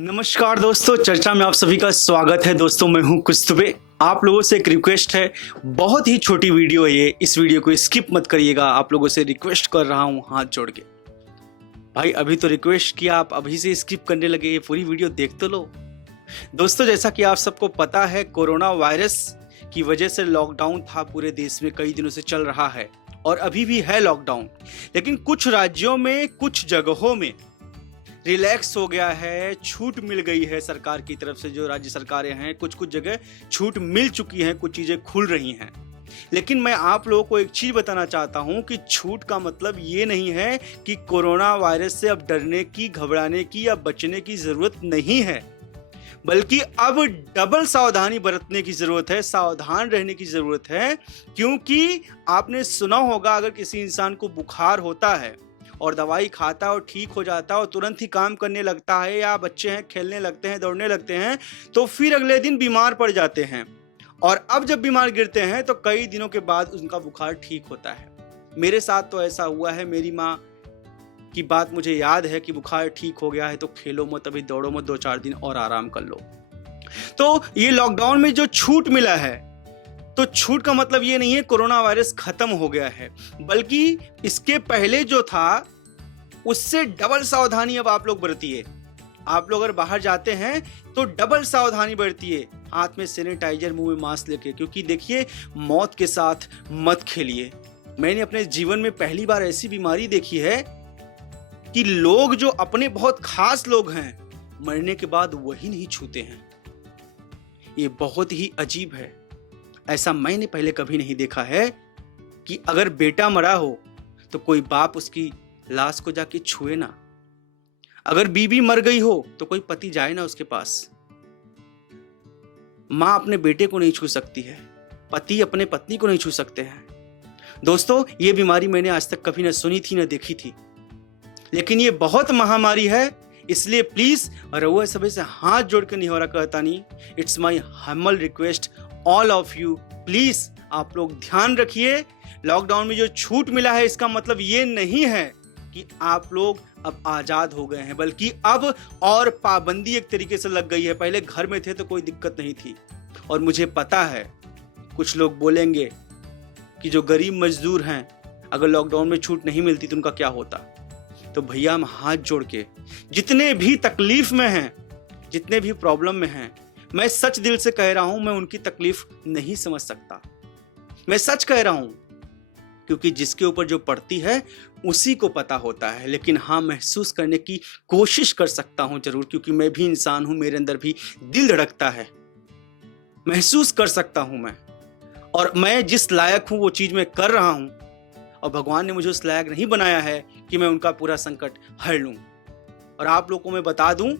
नमस्कार दोस्तों, चर्चा में आप सभी का स्वागत है। दोस्तों मैं हूं कुस्तुबे। आप लोगों से एक रिक्वेस्ट है, बहुत ही छोटी वीडियो है ये, इस वीडियो को स्किप मत करिएगा। आप लोगों से रिक्वेस्ट कर रहा हूं हाथ जोड़ के। भाई अभी तो रिक्वेस्ट किया, आप अभी से स्किप करने लगे, ये पूरी वीडियो देख तो लो। दोस्तों जैसा कि आप सबको पता है, कोरोना वायरस की वजह से लॉकडाउन था पूरे देश में, कई दिनों से चल रहा है और अभी भी है लॉकडाउन। लेकिन कुछ राज्यों में, कुछ जगहों में रिलैक्स हो गया है, छूट मिल गई है सरकार की तरफ से। जो राज्य सरकारें हैं, कुछ कुछ जगह छूट मिल चुकी है, कुछ चीजें खुल रही हैं। लेकिन मैं आप लोगों को एक चीज बताना चाहता हूं कि छूट का मतलब ये नहीं है कि कोरोना वायरस से अब डरने की, घबराने की या बचने की जरूरत नहीं है, बल्कि अब डबल सावधानी बरतने की जरूरत है, सावधान रहने की जरूरत है। क्योंकि आपने सुना होगा, अगर किसी इंसान को बुखार होता है और दवाई खाता है और ठीक हो जाता है और तुरंत ही काम करने लगता है, या बच्चे हैं खेलने लगते हैं, दौड़ने लगते हैं, तो फिर अगले दिन बीमार पड़ जाते हैं। और अब जब बीमार गिरते हैं तो कई दिनों के बाद उनका बुखार ठीक होता है। मेरे साथ तो ऐसा हुआ है। मेरी माँ की बात मुझे याद है कि बुखार ठीक हो गया है तो खेलो मत, अभी दौड़ो मत, 2-4 दिन और आराम कर लो। तो ये लॉकडाउन में जो छूट मिला है, तो छूट का मतलब ये नहीं है कोरोना वायरस खत्म हो गया है, बल्कि इसके पहले जो था उससे डबल सावधानी अब आप लोग बरतिए। आप लोग अगर बाहर जाते हैं तो डबल सावधानी बरतिए, हाथ में सैनिटाइजर, मुंह में मास्क लेके। क्योंकि देखिए, मौत के साथ मत खेलिए। मैंने अपने जीवन में पहली बार ऐसी बीमारी देखी है कि लोग जो अपने बहुत खास लोग हैं, मरने के बाद वही नहीं छूते हैं। ये बहुत ही अजीब है। ऐसा मैंने पहले कभी नहीं देखा है कि अगर बेटा मरा हो तो कोई बाप उसकी लाश को जाके छुए ना। अगर बीवी मर गई हो तो कोई पति जाए ना उसके पास। मां अपने बेटे को नहीं छू सकती है, पति अपने पत्नी को नहीं छू सकते हैं। दोस्तों ये बीमारी मैंने आज तक कभी ना सुनी थी ना देखी थी, लेकिन ये बहुत महामारी है। इसलिए प्लीज रउआ सभी से हाथ जोड़ के निहोरा कहता नहीं, it's my humble request all of you, please आप लोग ध्यान रखिए। लॉकडाउन में जो छूट मिला है, इसका मतलब ये नहीं है कि आप लोग अब आजाद हो गए हैं, बल्कि अब और पाबंदी एक तरीके से लग गई है। पहले घर में थे तो कोई दिक्कत नहीं थी। और मुझे पता है कुछ लोग बोलेंगे कि जो गरीब मजदूर हैं, अगर लॉकडाउन में छूट नहीं मिलती तो उनका क्या होता। तो भैया हम हाथ जोड़ के, जितने भी तकलीफ में हैं, जितने भी प्रॉब्लम में हैं, मैं सच दिल से कह रहा हूं, मैं उनकी तकलीफ नहीं समझ सकता। मैं सच कह रहा हूं, क्योंकि जिसके ऊपर जो पड़ती है उसी को पता होता है। लेकिन हाँ, महसूस करने की कोशिश कर सकता हूं जरूर, क्योंकि मैं भी इंसान हूं, मेरे अंदर भी दिल धड़कता है, महसूस कर सकता हूं मैं। और मैं जिस लायक हूं वो चीज मैं कर रहा हूं, और भगवान ने मुझे उस लायक नहीं बनाया है कि मैं उनका पूरा संकट हर लूं। और आप लोगों को मैं बता दूं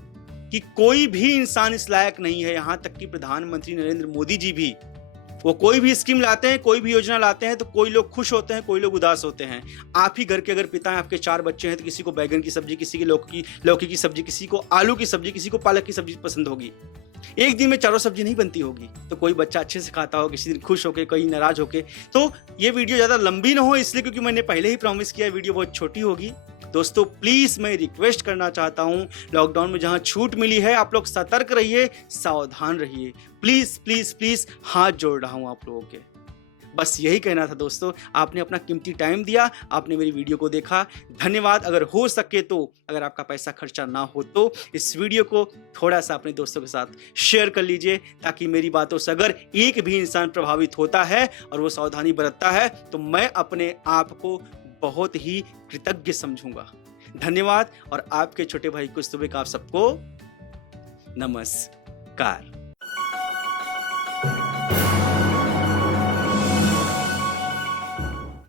कि कोई भी इंसान इस लायक नहीं है। यहां तक कि प्रधानमंत्री नरेंद्र मोदी जी भी, वो कोई भी स्कीम लाते हैं, कोई भी योजना लाते हैं, तो कोई लोग खुश होते हैं, कोई लोग उदास होते हैं। आप ही घर के अगर पिता हैं, आपके 4 बच्चे हैं, तो किसी को बैगन की सब्जी, किसी की लौकी की सब्जी, किसी को आलू की सब्जी, किसी को पालक की सब्जी पसंद होगी। एक दिन में चारों सब्जी नहीं बनती होगी। तो कोई बच्चा अच्छे से खाता हो, किसी दिन खुश होके, कोई नाराज होके। तो ये वीडियो ज्यादा लंबी ना हो इसलिए, क्योंकि मैंने पहले ही प्रॉमिस किया वीडियो बहुत छोटी होगी। दोस्तों प्लीज मैं रिक्वेस्ट करना चाहता हूं, लॉकडाउन में जहां छूट मिली है, आप लोग सतर्क रहिए, सावधान रहिए। प्लीज प्लीज प्लीज हाथ जोड़ रहा हूं आप लोगों के। बस यही कहना था दोस्तों। आपने अपना कीमती टाइम दिया, आपने मेरी वीडियो को देखा, धन्यवाद। अगर हो सके तो, अगर आपका पैसा खर्चा ना हो तो इस वीडियो को थोड़ा सा अपने दोस्तों के साथ शेयर कर लीजिए, ताकि मेरी बातों से अगर एक भी इंसान प्रभावित होता है और वो सावधानी बरतता है, तो मैं अपने आप को बहुत ही कृतज्ञ समझूंगा। धन्यवाद। और आपके छोटे भाई कुस्तुबे का आप सबको नमस्कार।